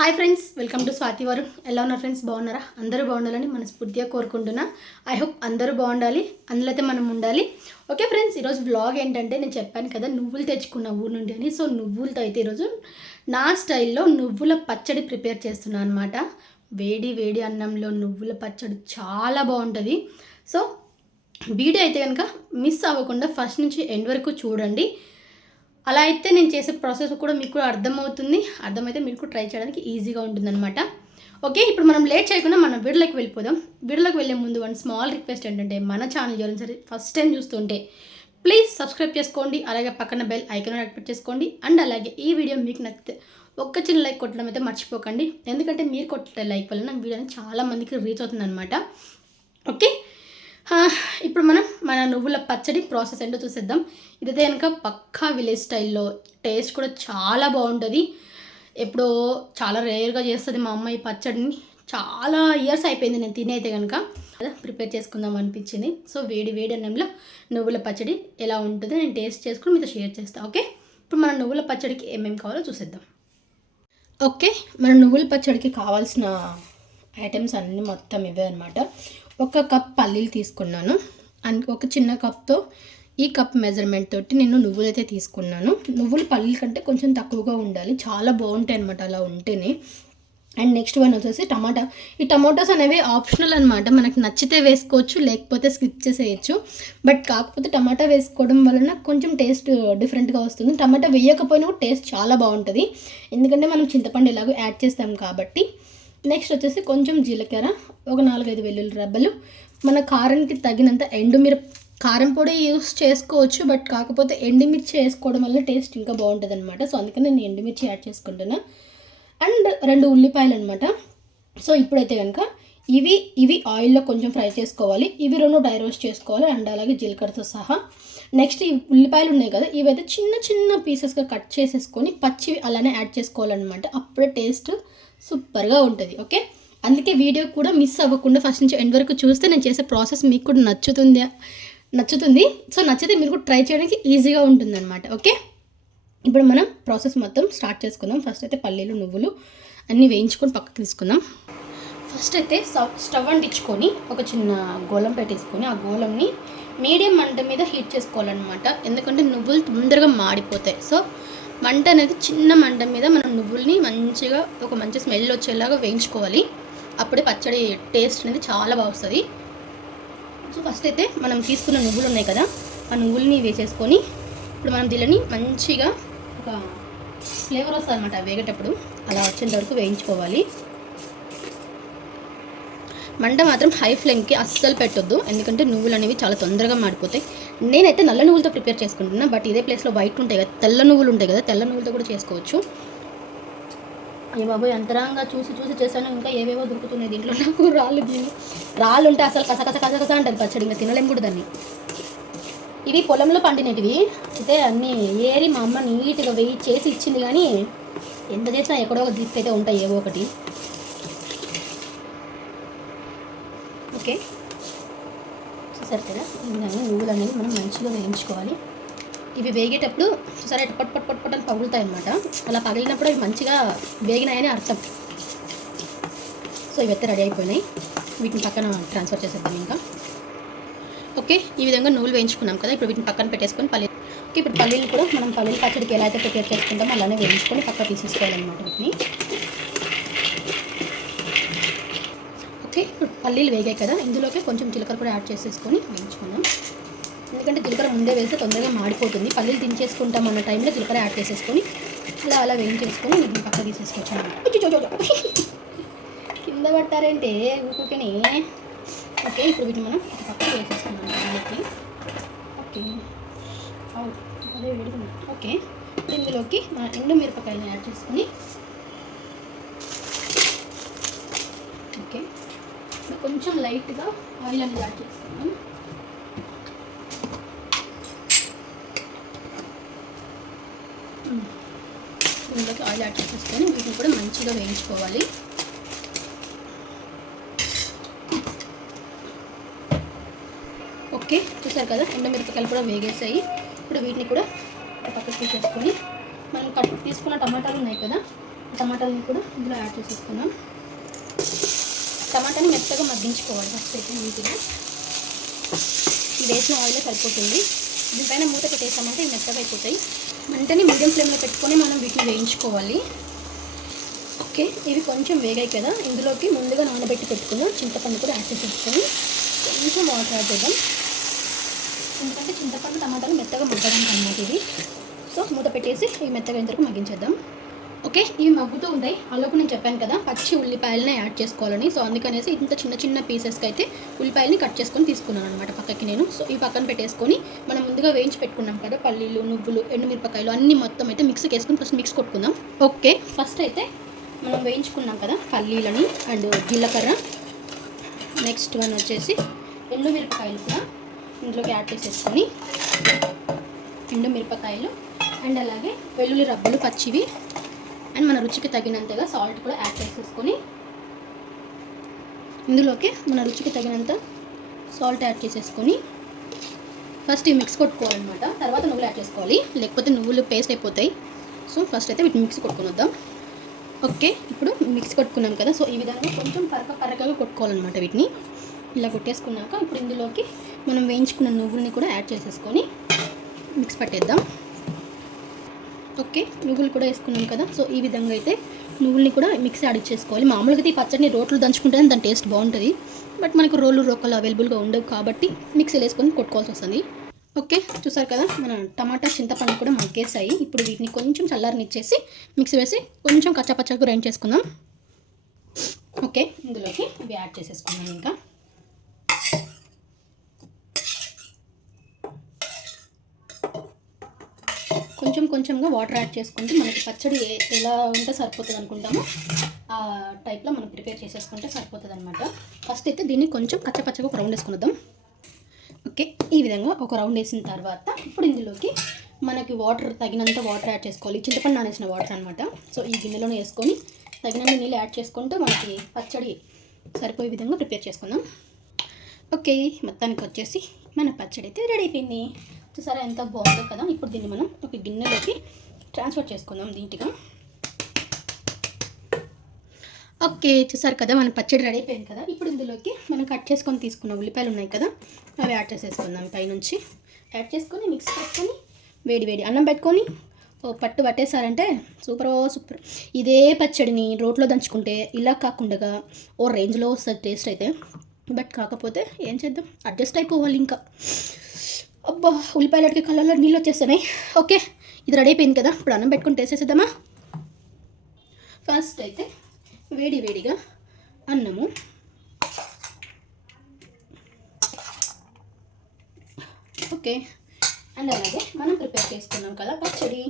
Hi friends welcome to Swathi వారు ఎలా ఉన్నారు ఫ్రెండ్స్ బాగున్నారా? అందరూ బాగుండాలని మనస్ఫూర్తిగా కోరుకుంటున్నా. ఐ హోప్ అందరూ బాగుండాలి. అందులో అయితే మనం ఉండాలి. ఓకే ఫ్రెండ్స్ ఈరోజు బ్లాగ్ ఏంటంటే నేను చెప్పాను కదా నువ్వులు తెచ్చుకున్న ఊరు నుండి అని. సో నువ్వులతో అయితే ఈరోజు నా స్టైల్లో నువ్వుల పచ్చడి ప్రిపేర్ చేస్తున్నాను అనమాట వేడి వేడి అన్నంలో నువ్వుల పచ్చడి చాలా బాగుంటుంది. సో వీడియో అయితే కనుక మిస్ అవ్వకుండా ఫస్ట్ నుంచి ఎండ్ వరకు చూడండి. అలా అయితే నేను చేసే ప్రాసెస్ కూడా మీకు కూడా అర్థమవుతుంది. అర్థమైతే మీకు ట్రై చేయడానికి ఈజీగా ఉంటుందన్నమాట. ఓకే ఇప్పుడు మనం లేట్ చేయకుండా మనం వీడియోలోకి వెళ్ళిపోదాం. వీడియోలోకి వెళ్ళే ముందు వన్ స్మాల్ రిక్వెస్ట్ ఏంటంటే మన ఛానల్ ఎవరైనా సరే ఫస్ట్ టైం చూస్తుంటే ప్లీజ్ సబ్స్క్రైబ్ చేసుకోండి. అలాగే పక్కన బెల్ ఐకాన్ యాక్టివేట్ చేసుకోండి. అండ్ అలాగే ఈ వీడియో మీకు నచ్చితే ఒక్క చిన్న లైక్ కొట్టడం అయితే మర్చిపోకండి. ఎందుకంటే మీరు కొట్టే లైక్ వల్ల నా వీడియో అనేది రీచ్ అవుతుంది అనమాట ఓకే మన నువ్వుల పచ్చడి ప్రాసెస్ ఏంటో చూసేద్దాం. ఇదైతే కనుక పక్కా విలేజ్ స్టైల్లో టేస్ట్ కూడా చాలా బాగుంటుంది. ఎప్పుడో చాలా రేర్గా చేస్తుంది మా అమ్మ ఈ పచ్చడిని. చాలా ఇయర్స్ అయిపోయింది నేను తినైతే కనుక అదే ప్రిపేర్ చేసుకుందాం అనిపించింది. సో వేడి వేడి అన్నంలో నువ్వుల పచ్చడి ఎలా ఉంటుందో నేను టేస్ట్ చేసుకుని మీతో షేర్ చేస్తాను ఓకే? ఇప్పుడు మన నువ్వుల పచ్చడికి ఏమేమి కావాలో చూసేద్దాం. ఓకే మన నువ్వుల పచ్చడికి కావాల్సిన ఐటమ్స్ అన్నీ మొత్తం ఇవే అనమాట ఒక కప్ పల్లీలు తీసుకున్నాను. అండ్ ఒక చిన్న కప్తో ఈ కప్ మెజర్మెంట్ తోటి నేను నువ్వులు అయితే తీసుకున్నాను. నువ్వులు పల్లీల కంటే కొంచెం తక్కువగా ఉండాలి. చాలా బాగుంటాయి అనమాట అలా ఉంటేనే. అండ్ నెక్స్ట్ వన్ వచ్చేసి టమాటా. ఈ టమాటోస్ అనేవి ఆప్షనల్ అనమాట మనకి నచ్చితే వేసుకోవచ్చు లేకపోతే స్కిప్ చేసేయచ్చు. బట్ కాకపోతే టమాటా వేసుకోవడం వలన కొంచెం టేస్ట్ డిఫరెంట్గా వస్తుంది. టమాటా వేయకపోయినా కూడా టేస్ట్ చాలా బాగుంటుంది. ఎందుకంటే మనం చింతపండు ఎలాగో యాడ్ చేస్తాం కాబట్టి. నెక్స్ట్ వచ్చేసి కొంచెం జీలకర్ర ఒక నాలుగైదు వెల్లుల్లి రబ్బలు. మన కారానికి తగినంత ఎండుమిరప కారం పొడి యూస్ చేసుకోవచ్చు బట్ కాకపోతే ఎండుమిర్చి వేసుకోవడం వల్ల టేస్ట్ ఇంకా బాగుంటుంది అనమాట సో అందుకని నేను ఎండుమిర్చి యాడ్ చేసుకుంటున్నా. అండ్ రెండు ఉల్లిపాయలు అనమాట సో ఇప్పుడైతే కనుక ఇవి ఇవి ఆయిల్లో కొంచెం ఫ్రై చేసుకోవాలి. ఇవి రెండు డై రోస్ట్ చేసుకోవాలి అండ్ అలాగే జీలకర్రతో సహా. నెక్స్ట్ ఈ ఉల్లిపాయలు ఉన్నాయి కదా ఇవైతే చిన్న చిన్న పీసెస్గా కట్ చేసేసుకొని పచ్చివి అలానే యాడ్ చేసుకోవాలన్నమాట. అప్పుడే టేస్ట్ సూపర్గా ఉంటుంది ఓకే? అందుకే వీడియో కూడా మిస్ అవ్వకుండా ఫస్ట్ నుంచి ఎండ్ వరకు చూస్తే నేను చేసే ప్రాసెస్ మీకు కూడా నచ్చుతుంది? నచ్చుతుంది. సో నచ్చితే మీరు కూడా ట్రై చేయడానికి ఈజీగా ఉంటుందన్నమాట ఓకే? ఇప్పుడు మనం ప్రాసెస్ మొత్తం స్టార్ట్ చేసుకుందాం. ఫస్ట్ అయితే పల్లీలు నువ్వులు అన్నీ వేయించుకొని పక్కకు తీసుకుందాం. ఫస్ట్ అయితే స్టవ్ స్టవ్ అంటించుకొని ఒక చిన్న గోళం పెట్టేసుకొని ఆ గోళంని మీడియం మంట మీద హీట్ చేసుకోవాలన్నమాట. ఎందుకంటే నువ్వులు తొందరగా మాడిపోతాయి. సో మంట అనేది చిన్న మంట మీద మనం నువ్వుల్ని మంచిగా ఒక మంచి స్మెల్ వచ్చేలాగా వేయించుకోవాలి. అప్పుడే పచ్చడి టేస్ట్ అనేది చాలా బాగా వస్తుంది. సో ఫస్ట్ అయితే మనం తీసుకున్న నువ్వులు ఉన్నాయి కదా ఆ నువ్వుల్ని వేసేసుకొని ఇప్పుడు మనం దీనిని మంచిగా ఒక ఫ్లేవర్ వస్తుంది అనమాట వేగేటప్పుడు. అలా వచ్చేంత వరకు వేయించుకోవాలి. మంట మాత్రం హై ఫ్లేమ్కి అస్సలు పెట్టొద్దు. ఎందుకంటే నువ్వులు అనేవి చాలా తొందరగా మాడిపోతాయి. నేనైతే నల్ల నువ్వులతో ప్రిపేర్ చేసుకుంటున్నా బట్ ఇదే ప్లేస్లో వైట్ ఉంటాయి కదా తెల్ల నువ్వులు ఉంటాయి కదా తెల్ల నువ్వులతో కూడా చేసుకోవచ్చు. ఏ బాబోయ్ అంతరంగా చూసి చూసి చేశాను ఇంకా ఏవేవో దొరుకుతున్నాయి దీంట్లో. నాకు రాళ్ళు గీళ్ళు రాళ్ళు ఉంటే అసలు కసకస కసకస కస అంటుంది పచ్చడి ఇంకా తినలేం కూడా దాన్ని. ఇవి పొలంలో పండినటివి అయితే అన్నీ ఏరి మా అమ్మ నీట్గా వెయ్యి చేసి ఇచ్చింది కానీ ఎంత చేసినా ఎక్కడో ఒక తీసుకైతే ఉంటాయి ఏవో ఒకటి. ఓకే. సరే కదా ఈ విధంగా నువ్వులు అనేవి మనం మంచిగా వేయించుకోవాలి. ఇవి వేగేటప్పుడు సరే ఇటు పట్ పట్ పట్ పట్ అని పగులుతాయి అనమాట అలా పగిలినప్పుడు అవి మంచిగా వేగినాయని అర్థం. సో ఇవైతే రెడీ అయిపోయినాయి. వీటిని పక్కన ట్రాన్స్ఫర్ చేసేద్దాం ఇంకా. ఓకే ఈ విధంగా నువ్వులు వేయించుకున్నాం కదా ఇప్పుడు వీటిని పక్కన పెట్టేసుకొని పల్లి ఓకే ఇప్పుడు పల్లీలు కూడా మనం పల్లీలు పచ్చడికి ఎలా అయితే ప్రిపేర్ చేసుకుంటామో అలానే వేయించుకొని పక్క తీసేసుకోవాలన్నమాట వీటిని. ఓకే ఇప్పుడు పల్లీలు వేగాయి కదా ఇందులోకి కొంచెం జీలకర్ర కూడా యాడ్ చేసేసుకొని వేయించుకున్నాం ఎందుకంటే జీలకర్ర ముందే వేస్తే తొందరగా మాడిపోతుంది. పల్లీలు దించేసుకుంటాం అన్న టైంలో జీలకర్ర యాడ్ చేసేసుకొని అలా అలా వేయించేసుకొని నేను పక్క తీసేసుకోవచ్చు కింద పట్టారంటే ఊరికనే ఓకే ఇప్పుడు వీటిని మనం పక్క వేసేసుకున్నాం పల్లీకి ఓకే. అదే విడుదల ఓకే. ఇందులోకి మన ఎండు మిరపకాయలు యాడ్ చేసుకుని ఓకే ఇప్పుడు కొంచెం లైట్గా ఆయిల్ అనేది యాడ్ చేసుకున్నాం ఇందులోకి ఆయిల్ యాడ్ చేసేస్తాను వీటిని కూడా మంచిగా వేయించుకోవాలి. ఓకే చూసారు కదా? ఎండమిరపకాయలు కూడా వేగేసాయి. ఇప్పుడు వీటిని కూడా పక్కకి తీసేసుకొని మనం కట్ తీసుకున్న టమాటాలు ఉన్నాయి కదా టమాటాలని కూడా ఇందులో యాడ్ చేసేసుకున్నాం టమాటాని మెత్తగా మగ్గించుకోవాలి ఫస్ట్ అయితే నీట్గా. ఇది వేసిన ఆయిల్ సరిపోతుంది. దీనిపైన మూత పెట్టేసామంటే ఇవి మెత్తగా అయిపోతాయి. మంటని మీడియం ఫ్లేమ్లో పెట్టుకొని మనం వీటిని వేయించుకోవాలి. ఓకే ఇవి కొంచెం వేగాయి కదా. ఇందులోకి ముందుగా నానబెట్టి పెట్టుకుందాం చింతపండు కూడా యాడ్ చేసుకొని కొంచెం వాటర్ యాడ్ చేద్దాం. ఎందుకంటే చింతపండు టమాటాలు మెత్తగా మగ్గడానికి అన్నమాట ఇది. సో మూత పెట్టేసి ఇవి మెత్తగా ఇంతవరకు మగ్గించేద్దాం. ఓకే ఇవి మగ్గుతూ ఉంటాయి. అందులోకి నేను చెప్పాను కదా పచ్చి ఉల్లిపాయలని యాడ్ చేసుకోవాలని. సో అందుకనేసి ఇంత చిన్న చిన్న పీసెస్కి అయితే ఉల్లిపాయలని కట్ చేసుకొని తీసుకున్నాను అనమాట పక్కకి నేను. సో ఈ పక్కన పెట్టేసుకొని మనం ముందుగా వేయించి పెట్టుకున్నాం కదా పల్లీలు నువ్వులు ఎండుమిరపకాయలు అన్ని మొత్తం అయితే మిక్స్కి వేసుకొని ఫస్ట్ మిక్స్ కొట్టుకుందాం. ఓకే ఫస్ట్ అయితే మనం వేయించుకున్నాం కదా పల్లీలని అండ్ జీలకర్ర. నెక్స్ట్ వన్ వచ్చేసి ఎండుమిరపకాయలు కూడా ఇందులోకి యాడ్ చేసేసుకొని ఎండుమిరపకాయలు అండ్ అలాగే వెల్లుల్లి రబ్బలు పచ్చివి అండ్ మన రుచికి తగినంతగా సాల్ట్ కూడా యాడ్ చేసేసుకొని ఇందులోకి మన రుచికి తగినంత సాల్ట్ యాడ్ చేసేసుకొని ఫస్ట్ మిక్స్ కొట్టుకోవాలన్నమాట. తర్వాత నువ్వులు యాడ్ చేసుకోవాలి. లేకపోతే నువ్వులు పేస్ట్ అయిపోతాయి. సో ఫస్ట్ అయితే వీటిని మిక్స్ కొట్టుకొని వద్దాం. ఓకే ఇప్పుడు మిక్స్ కొట్టుకున్నాం కదా. సో ఈ విధంగా కొంచెం పరక పరకగా కొట్టుకోవాలన్నమాట వీటిని. ఇలా కొట్టేసుకున్నాక ఇప్పుడు ఇందులోకి మనం వేయించుకున్న నువ్వుల్ని కూడా యాడ్ చేసేసుకొని మిక్స్ పట్టేద్దాం. ఓకే నువ్వులు కూడా వేసుకున్నాం కదా. సో ఈ విధంగా అయితే నువ్వుల్ని కూడా మిక్స్ యాడ్ ఇచ్చేసుకోవాలి మామూలుగా అయితే ఈ పచ్చడిని రోట్లు దంచుకుంటేనే దాని టేస్ట్ బాగుంటుంది. బట్ మనకు రోలు రోకలు అవైలబుల్గా ఉండవు కాబట్టి మిక్సీలో వేసుకొని కొట్టుకోవాల్సి వస్తుంది. ఓకే చూసారు కదా? మన టమాటా చింతపండు కూడా మగ్గేసాయి ఇప్పుడు వీటిని కొంచెం చల్లారనిచ్చేసి మిక్సీ వేసి కొంచెం కచ్చాపచ్చగా గ్రైండ్ చేసుకుందాం. ఓకే ఇందులోకి ఇవి యాడ్ చేసేసుకుందాం ఇంకా. కొంచెం కొంచెంగా వాటర్ యాడ్ చేసుకుంటే మనకి పచ్చడి ఎలా ఉంటే సరిపోతుంది అనుకుంటామో ఆ టైప్లో మనం ప్రిపేర్ చేసేసుకుంటే సరిపోతుంది అనమాట ఫస్ట్ అయితే దీన్ని కొంచెం కచ్చపచ్చగా ఒక రౌండ్ వేసుకుందాం. ఓకే ఈ విధంగా ఒక రౌండ్ వేసిన తర్వాత ఇప్పుడు ఇందులోకి మనకి వాటర్ తగినంత వాటర్ యాడ్ చేసుకోవాలి. చింతపండు నానేసిన వాటర్ అనమాట సో ఈ గిన్నెలోనే వేసుకొని తగినంత నీళ్ళు యాడ్ చేసుకుంటూ మనకి పచ్చడి సరిపోయే విధంగా ప్రిపేర్ చేసుకుందాం. ఓకే మొత్తానికి వచ్చేసి మన పచ్చడి అయితే రెడీ అయిపోయింది. చూసారా ఎంత బాగుందో కదా ఇప్పుడు దీన్ని మనం ఒక గిన్నెలోకి ట్రాన్స్ఫర్ చేసుకుందాం నీట్గా. ఓకే చూసారు కదా మన పచ్చడి రెడీ అయిపోయింది కదా. ఇప్పుడు ఇందులోకి మనం కట్ చేసుకొని తీసుకున్న ఉల్లిపాయలు ఉన్నాయి కదా అవి యాడ్ చేసేసుకుందాం పైనుంచి. యాడ్ చేసుకొని మిక్స్ చేసుకొని వేడి వేడి అన్నం పెట్టుకొని ఓ పట్టు పట్టేసారంటే సూపర్ సూపర్ ఇదే పచ్చడిని రోట్లో దంచుకుంటే ఇలా కాకుండా ఓ రేంజ్లో వస్తుంది టేస్ట్ అయితే బట్ కాకపోతే ఏం చేద్దాం? అడ్జస్ట్ అయిపోవాలి ఇంకా. అబ్బా ఉల్లిపాయలకి కళ్ళల్లో నీళ్ళు వచ్చేస్తున్నాయి. ఓకే ఇది రెడీ అయిపోయింది కదా. ఇప్పుడు అన్నం పెట్టుకుని టేస్ట్ చేసేద్దామా ఫస్ట్ అయితే వేడి వేడిగా అన్నము. ఓకే అండ్ అలాగే మనం ప్రిపేర్ చేసుకున్నాం కదా పచ్చడి.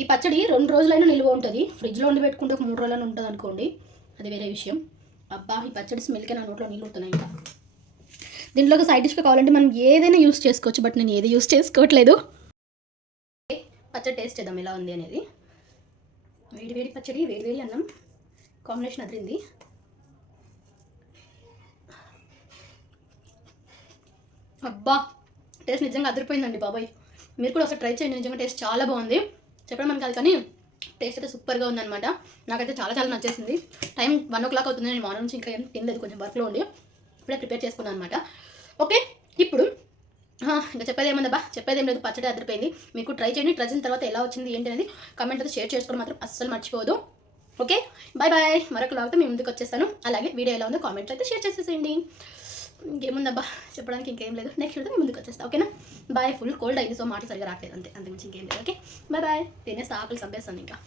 ఈ పచ్చడి రెండు రోజులైనా నిల్వ ఉంటుంది. ఫ్రిడ్జ్లో ఉండి పెట్టుకుంటే ఒక మూడు రోజులైనా ఉంటుంది అనుకోండి అది వేరే విషయం. అబ్బా ఈ పచ్చడి స్మెల్కే నా నోట్లో నీళ్ళు అవుతున్నాయి ఇంకా. దీంట్లోకి సైడ్ డిష్గా కావాలంటే మనం ఏదైనా యూస్ చేసుకోవచ్చు బట్ నేను ఏది యూస్ చేసుకోవట్లేదు. పచ్చడి టేస్ట్ చేద్దాం ఎలా ఉంది అనేది. వేడి వేడి పచ్చడి వేడి వేడి అన్నం. కాంబినేషన్ అదిరింది. అబ్బా టేస్ట్ నిజంగా అదిరిపోయిందండి బాబాయ్. మీరు కూడా ఒకసారి ట్రై చేయండి నిజంగా టేస్ట్ చాలా బాగుంది. చెప్పడం మనకు కాదు కానీ టేస్ట్ అయితే సూపర్గా ఉందన్నమాట. నాకైతే చాలా చాలా నచ్చేసింది. టైం వన్ ఓ క్లాక్ అవుతుంది నేను మార్నింగ్ నుంచి ఇంకా ఏం తినలేదు కొంచెం వర్క్లో ఉండి. ఇప్పుడే ప్రిపేర్ చేసుకున్నాను అనమాట ఓకే ఇప్పుడు ఇంకా చెప్పేది ఏమన్నా చెప్పేది ఏం లేదు పచ్చడి అదిరిపోయింది. మీకు ట్రై చేయండి. ట్రై చేసిన తర్వాత ఎలా వచ్చింది ఏంటి అనేది కమెంట్ అయితే షేర్ చేసుకోవడం మాత్రం అస్సలు మర్చిపోదు ఓకే బాయ్ బాయ్ మరొక లాగ్తో మీ ముందుకు వచ్చేస్తాను. అలాగే వీడియో ఎలా ఉందో కామెంట్ అయితే షేర్ చేసేసేయండి. ఇంకేముందబ్బా చెప్పడానికి ఇంకేం లేదు. నెక్స్ట్ వీడియో మీ ముందుకు వచ్చేస్తా ఓకేనా? బాయ్ ఫుల్ కోల్డ్ అయింది సో మాటలు సరిగా రావట్లేదు. అంతే అంతకుమించి ఇంకేం లేదు ఓకే? బాయ్ బాయ్ తినేస్తే ఆకులు చంపేస్తాను ఇంకా.